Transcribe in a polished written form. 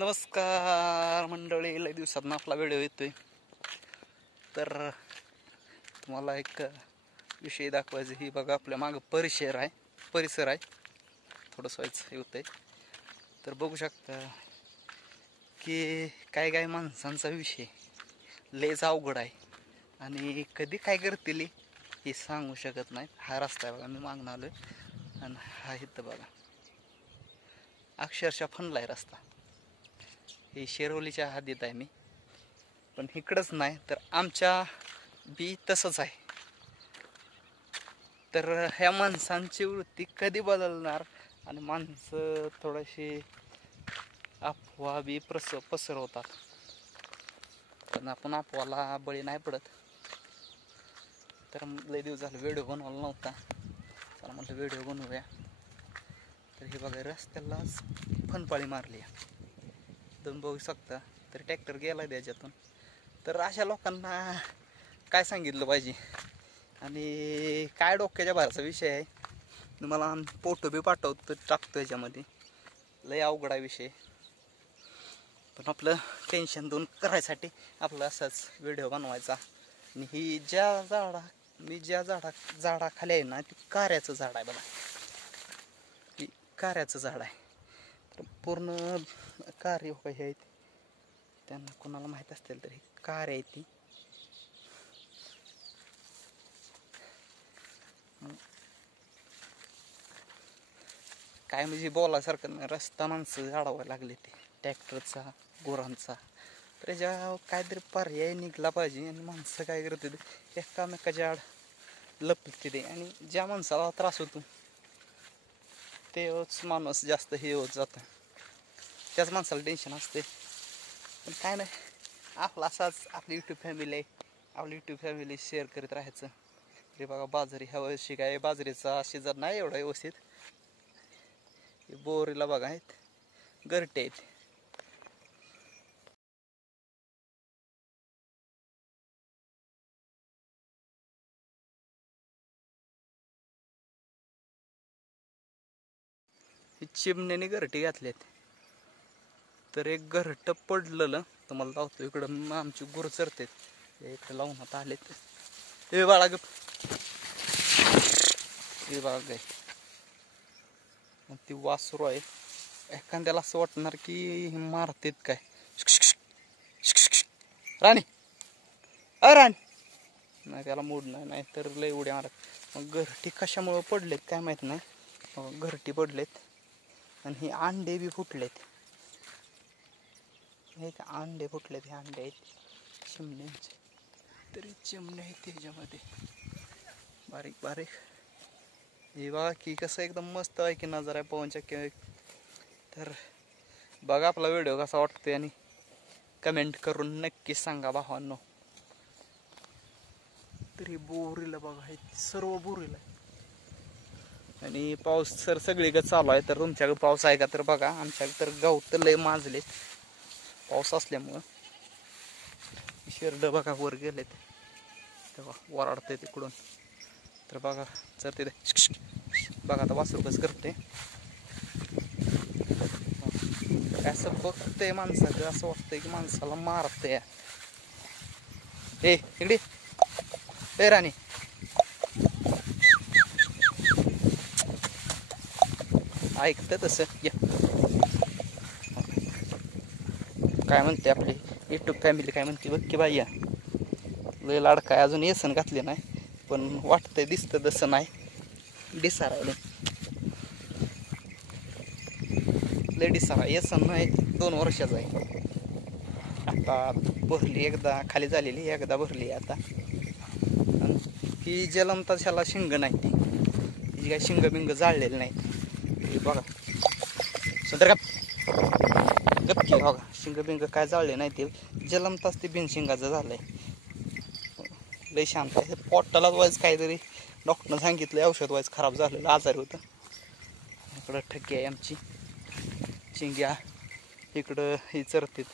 नमस्कार मंडळी, लय दिवसातून आपला व्हिडिओ येतोय. तर तुम्हाला एक विषय दाखवायचा. ही बघा, आपल्या मागं परिसर आहे. थोडंसं व्हायचं होतंय. तर बघू शकता की काय माणसांचा विषय लयच अवघड आहे आणि कधी काय करतील हे सांगू शकत नाही. हा रस्ता आहे बघा, मी मागणं आलोय आणि हा इथं बघा अक्षरशः फणलाय रस्ता. हे शेरवलीच्या हद्दीत आहे मी, पण इकडंच नाही तर आमच्या बी तसंच आहे. तर ह्या माणसांची वृत्ती कधी बदलणार आणि माणसं थोडीशी अफवा बी पसरवतात, पण आपण अफवाला बळी नाही पडत. तर लय दिवस झालं व्हिडिओ बनवला नव्हता, चला म्हटलं व्हिडिओ बनवूया. तर हे बघा, रस्त्यालाच फनपाळी मारली तुम्ही बघू शकता. तर ट्रॅक्टर गेला त्याच्यातून. तर अशा लोकांना काय सांगितलं पाहिजे आणि काय डोक्याच्या बाहेरचा विषय आहे. तुम्हाला फोटो बी टाकतो याच्यामध्ये. लय अवघड आहे विषय, पण आपलं टेन्शन दूर करायसाठी आपलं असाच व्हिडिओ बनवायचा. आणि ही ज्या झाडाखाली आहे ना, ती कार्याचं झाड आहे बघा. ही कार्याचं झाड आहे. तर पूर्ण कार्य हे आहेत, त्यांना कोणाला माहीत असतील तर ही कार्य आहे ती. काय म्हणजे बोलासारखं नाही. रस्ता माणसं झाडावर लागले ते ट्रॅक्टरचा, गुरांचा. तर याच्या काहीतरी पर्याय निघला पाहिजे. आणि माणसं काय करते, एकामेकाच्या आड लपते ते. आणि ज्या माणसाला त्रास होतो तेच माणूस जास्त हे होत जातं, त्याच माणसाला टेन्शन असते. पण काय नाही, आपला असाच आपली यूट्यूब फॅमिली आहे. आपली यूट्यूब फॅमिली शेअर करीत राहायचं. हे बघा, बाजरी ह्या वर्षी काय बाजरीचा सीजन नाही एवढा व्यवस्थित. बोरीला बघा आहेत, गरटे आहेत. ही चिमण्याने गरटे घातलेत. तर एक घरटं पडलेलं तुम्हाला लावतो. इकडं आमची गुरं चरतात, इकडे लावून आता आलेत. हे बाळा गप, हे बाळा गाय. ती वासरू आहे. एखाद्याला असं वाटणार की मारतेत काय. राणी राणी नाही, त्याला मूड नाही तर लय उड्या मारत. मग घरटी कशामुळं पडलेत काय माहीत नाही. घरटी पडलेत आणि हे अंडे बी फुटलेत. हे अंडे फुटलेत, हे अंडे आहेत चिमण्यांचे. तरी चिमणे आहेत त्याच्यामध्ये बारीक बारीक. हे बघा की कसं एकदम मस्त आहे की नजर आहे पवनचक्की. तर बघा आपला व्हिडिओ कसा वाटतोय आणि कमेंट करून नक्की सांगा भावांनो. तरी बोरीला बघा, हे सर्व बोरीला आहे. आणि पाऊस सर सगळीकडे चालू आहे. तर तुमच्याकडे पाऊस आहे का तर बघा. आमच्याकडे तर गवत लय माजले पाऊस असल्यामुळं. शेरड बघा वर गेलेत, तेव्हा वराडते तिकडून. तर बघा चरते बघा, आता वासरू कसं करते. असं बघतंय माणसाचं, असं वाटतंय की माणसाला मारतंय. ए इकडे ए राणी, ऐकतं तसं. या काय म्हणते आपली यूट्यूब फॅमिली, काय म्हणते बघ की बाई. या लय लाडका आहे. अजून येसन घातले नाही, पण वाटतंय दिसतं तसं नाही. डिसारायले लय डिसारा. येसन नाही, 2 वर्षाचा आहे. आता भरली, एकदा खाली झालेली, एकदा भरली आता. ही जलमताच ह्याला शिंग नाही, ती हिची काय शिंग बिंग जाळलेली नाही. हे बघा सुंदर गपकी बघा, शिंग बिंग काय जाळले नाही. ते जलमताच ते बिनशिंगाचं झालंय. लय शांत आहे. पोटालाच वाईज काहीतरी डॉक्टरनं सांगितलं, औषध वाईज खराब झालेलं, आजारी होतं. इकडं ठगी आहे आमची चिंग्या, इकडं ही चरतात.